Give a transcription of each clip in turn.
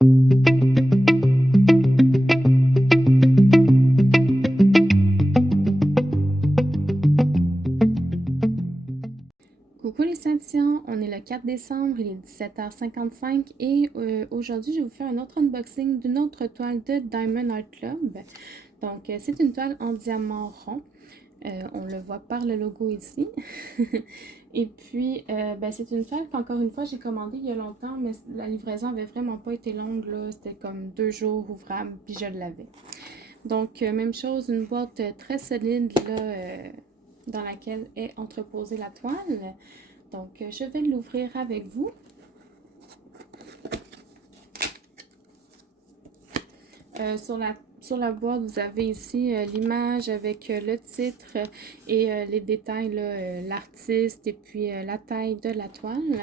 Coucou les Saint-Tian, on est le 4 décembre, il est 17h55 et aujourd'hui je vais vous faire un autre unboxing d'une autre toile de Diamond Art Club. Donc c'est une toile en diamant rond, on le voit par le logo ici. Et puis c'est une toile qu'encore une fois j'ai commandée il y a longtemps, mais la livraison avait vraiment pas été longue, c'était comme 2 jours ouvrables puis je l'avais. Donc même chose, une boîte très solide là, dans laquelle est entreposée la toile. Donc, je vais l'ouvrir avec vous. Sur la boîte, vous avez ici l'image avec le titre et les détails, l'artiste et puis la taille de la toile.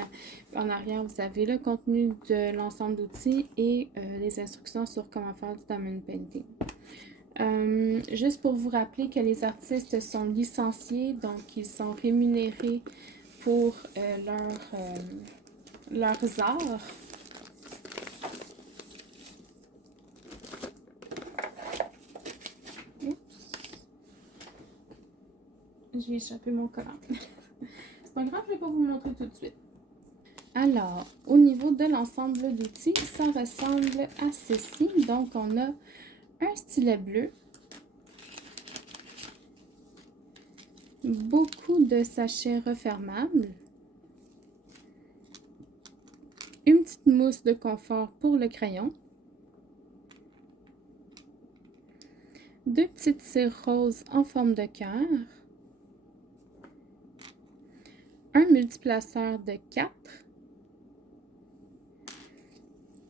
En arrière, vous avez le contenu de l'ensemble d'outils et les instructions sur comment faire du diamond painting. Juste pour vous rappeler que les artistes sont licenciés, donc ils sont rémunérés pour leurs arts. J'ai échappé mon collant. C'est pas grave, je vais pas vous le montrer tout de suite. Alors, au niveau de l'ensemble d'outils, ça ressemble à ceci. Donc, on a un stylet bleu, beaucoup de sachets refermables, une petite mousse de confort pour le crayon, deux petites cires roses en forme de cœur, un multiplaceur de 4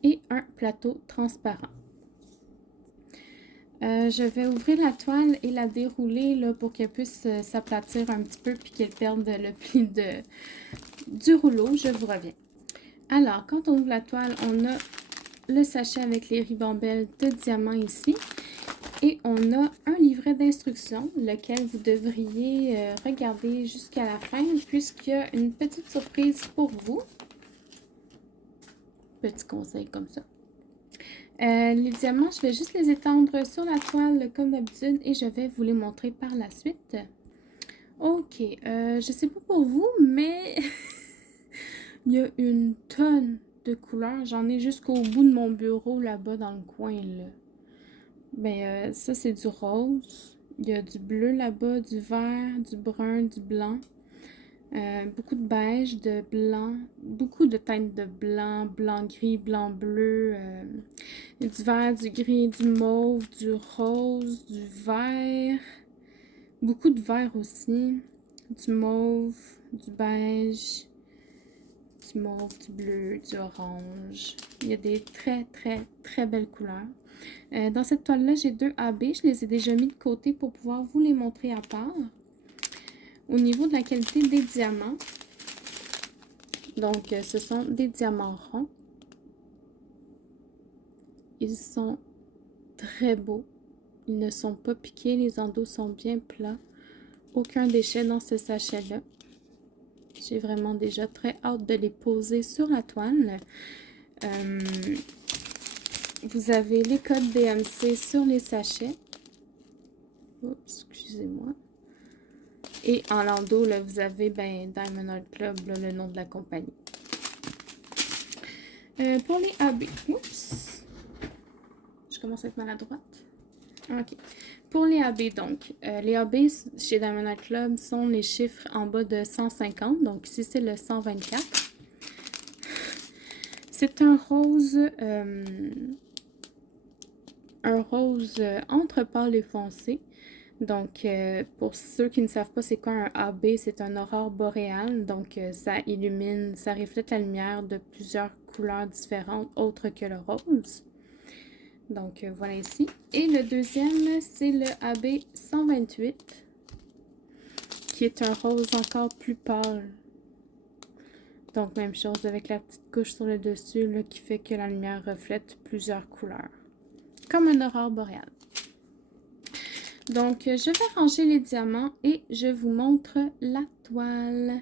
et un plateau transparent. Je vais ouvrir la toile et la dérouler là, pour qu'elle puisse s'aplatir un petit peu puis qu'elle perde le pli du rouleau. Je vous reviens. Alors, quand on ouvre la toile, on a le sachet avec les ribambelles de diamants ici. Et on a un livret d'instructions, lequel vous devriez regarder jusqu'à la fin, puisqu'il y a une petite surprise pour vous. Petit conseil comme ça. Les diamants, je vais juste les étendre sur la toile comme d'habitude et je vais vous les montrer par la suite. Ok, je sais pas pour vous, mais il y a une tonne de couleurs. J'en ai jusqu'au bout de mon bureau là-bas dans le coin là. Ben, ça, c'est du rose. Il y a du bleu là-bas, du vert, du brun, du blanc. Beaucoup de beige, de blanc. Beaucoup de teintes de blanc, blanc-gris, blanc-bleu. Du vert, du gris, du mauve, du rose, du vert. Beaucoup de vert aussi. Du mauve, du beige, du mauve, du bleu, du orange. Il y a des très, très, très belles couleurs. Dans cette toile-là, j'ai 2 AB. Je les ai déjà mis de côté pour pouvoir vous les montrer à part. Au niveau de la qualité des diamants, donc ce sont des diamants ronds. Ils sont très beaux. Ils ne sont pas piqués. Les endos sont bien plats. Aucun déchet dans ce sachet-là. J'ai vraiment déjà très hâte de les poser sur la toile. Vous avez les codes DMC sur les sachets. Oups, excusez-moi. Et en landau, là, vous avez Diamond Art Club, là, le nom de la compagnie. Pour les AB, oups, je commence à être maladroite. Ok. Pour les AB, donc, les AB chez Diamond Art Club sont les chiffres en bas de 150. Donc, ici, c'est le 124. C'est un rose entre pâle et foncé. Donc, pour ceux qui ne savent pas c'est quoi un AB, c'est un aurore boréale. Donc, ça illumine, ça reflète la lumière de plusieurs couleurs différentes autres que le rose. Donc, voilà ici. Et le deuxième, c'est le AB 128, qui est un rose encore plus pâle. Donc, même chose avec la petite couche sur le dessus là, qui fait que la lumière reflète plusieurs couleurs. Comme un aurore boréale. Donc, je vais ranger les diamants et je vous montre la toile.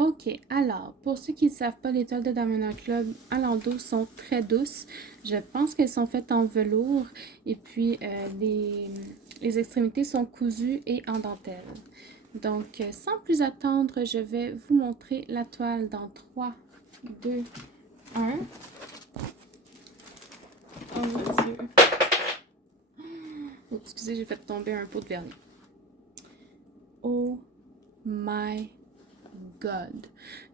Ok, alors, pour ceux qui ne savent pas, les toiles de Diamond Art Club à l'endos sont très douces. Je pense qu'elles sont faites en velours et puis les extrémités sont cousues et en dentelle. Donc, sans plus attendre, je vais vous montrer la toile dans 3, 2, 1. Oh mon Dieu. Oh, excusez, j'ai fait tomber un pot de vernis. Oh my God.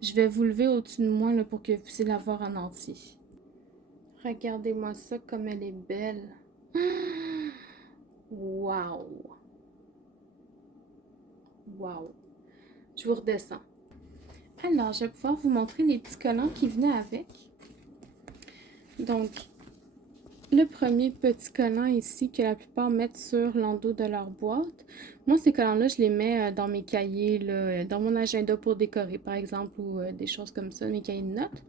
Je vais vous lever au-dessus de moi là, pour que vous puissiez la voir en entier. Regardez-moi ça comme elle est belle. Wow. Wow. Je vous redescends. Alors, je vais pouvoir vous montrer les petits collants qui venaient avec. Donc, le premier petit collant ici que la plupart mettent sur l'endos de leur boîte. Moi, ces collants-là, je les mets dans mes cahiers, là, dans mon agenda pour décorer, par exemple, ou des choses comme ça, mes cahiers de notes.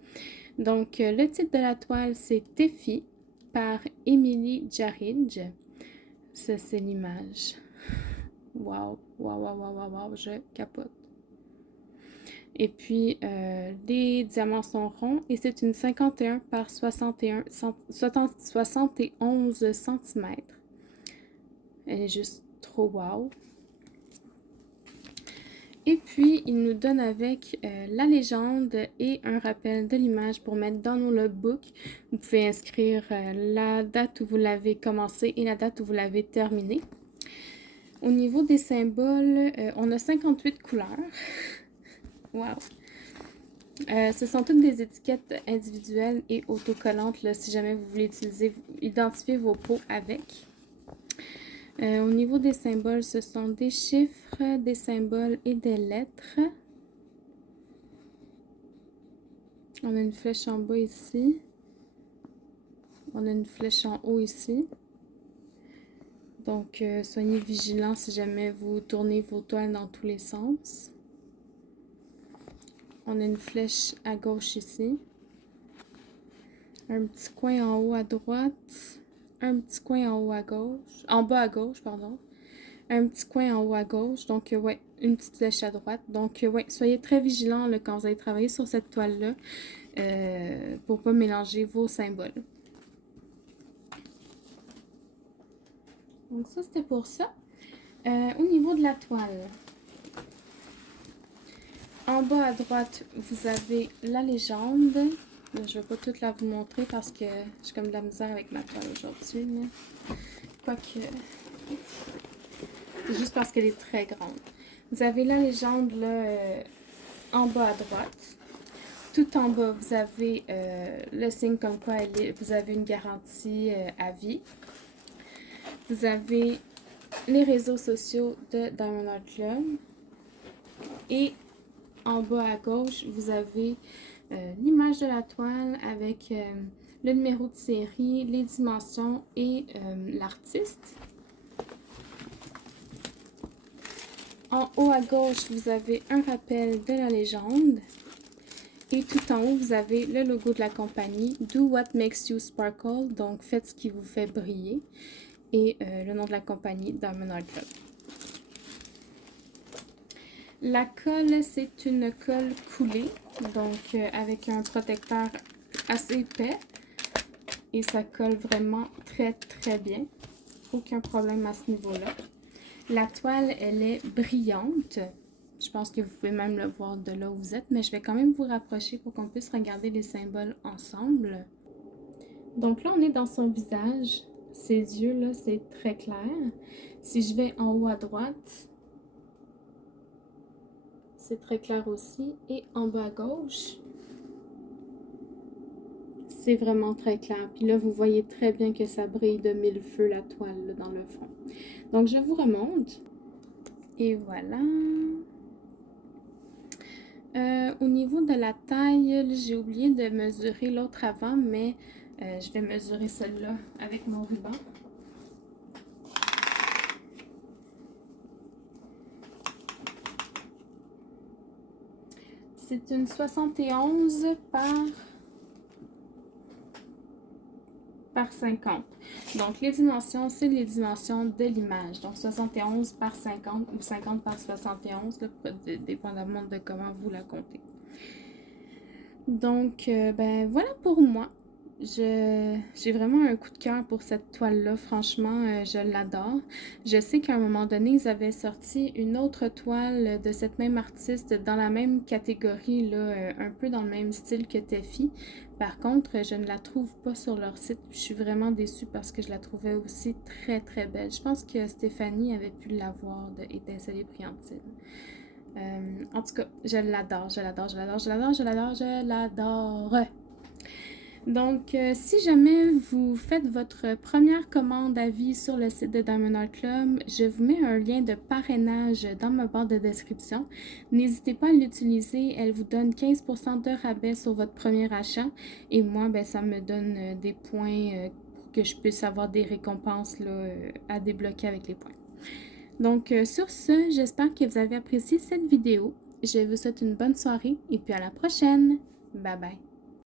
Donc, le titre de la toile, c'est Tefi par Emily Jaridge. Ça, c'est l'image. Wow, wow, wow, wow, wow, wow, je capote. Et puis, les diamants sont ronds et c'est une 51 par 71 cm. Elle est juste trop wow. Et puis, il nous donne avec la légende et un rappel de l'image pour mettre dans nos logbooks. Vous pouvez inscrire la date où vous l'avez commencé et la date où vous l'avez terminé. Au niveau des symboles, on a 58 couleurs. Wow! Ce sont toutes des étiquettes individuelles et autocollantes là, si jamais vous voulez identifier vos pots avec. Au niveau des symboles, ce sont des chiffres, des symboles et des lettres. On a une flèche en bas ici. On a une flèche en haut ici. Donc, soyez vigilants si jamais vous tournez vos toiles dans tous les sens. On a une flèche à gauche ici. Un petit coin en haut à droite. Un petit coin en haut à gauche. En bas à gauche, pardon. Un petit coin en haut à gauche. Donc, ouais, une petite flèche à droite. Donc, ouais, soyez très vigilants là, quand vous allez travailler sur cette toile-là pour ne pas mélanger vos symboles. Donc, ça, c'était pour ça. Au niveau de la toile, en bas à droite, vous avez la légende. Là, je ne vais pas toute la vous montrer parce que j'ai comme de la misère avec ma toile aujourd'hui. Quoique, c'est juste parce qu'elle est très grande. Vous avez la légende là, en bas à droite. Tout en bas, vous avez le signe comme quoi vous avez une garantie à vie. Vous avez les réseaux sociaux de Diamond Art Club. Et en bas à gauche, vous avez l'image de la toile avec le numéro de série, les dimensions et l'artiste. En haut à gauche, vous avez un rappel de la légende. Et tout en haut, vous avez le logo de la compagnie, Do What Makes You Sparkle, donc faites ce qui vous fait briller. Et le nom de la compagnie, Diamond Art Club. La colle, c'est une colle coulée, donc avec un protecteur assez épais. Et ça colle vraiment très très bien. Aucun problème à ce niveau-là. La toile, elle est brillante. Je pense que vous pouvez même le voir de là où vous êtes, mais je vais quand même vous rapprocher pour qu'on puisse regarder les symboles ensemble. Donc là, on est dans son visage. Ses yeux, là, c'est très clair. Si je vais en haut à droite, c'est très clair aussi. Et en bas à gauche, c'est vraiment très clair. Puis là, vous voyez très bien que ça brille de mille feux la toile là, dans le fond. Donc, je vous remonte. Et voilà. Au niveau de la taille, j'ai oublié de mesurer l'autre avant, mais je vais mesurer celle-là avec mon ruban. C'est une 71 par 50. Donc, les dimensions, c'est les dimensions de l'image. Donc, 71 par 50 ou 50 par 71, là, dépendamment de comment vous la comptez. Donc, ben voilà pour moi. J'ai vraiment un coup de cœur pour cette toile-là. Franchement, je l'adore. Je sais qu'à un moment donné, ils avaient sorti une autre toile de cette même artiste dans la même catégorie, là, un peu dans le même style que Tefi. Par contre, je ne la trouve pas sur leur site. Je suis vraiment déçue parce que je la trouvais aussi très très belle. Je pense que Stéphanie avait pu l'avoir de Étinceler Brillantine. En tout cas, je l'adore, je l'adore, je l'adore, je l'adore, je l'adore, je l'adore. Donc, si jamais vous faites votre première commande à vie sur le site de Diamond Art Club, je vous mets un lien de parrainage dans ma barre de description. N'hésitez pas à l'utiliser, elle vous donne 15% de rabais sur votre premier achat. Et moi, ben, ça me donne des points pour que je puisse avoir des récompenses là, à débloquer avec les points. Donc, sur ce, j'espère que vous avez apprécié cette vidéo. Je vous souhaite une bonne soirée et puis à la prochaine. Bye bye.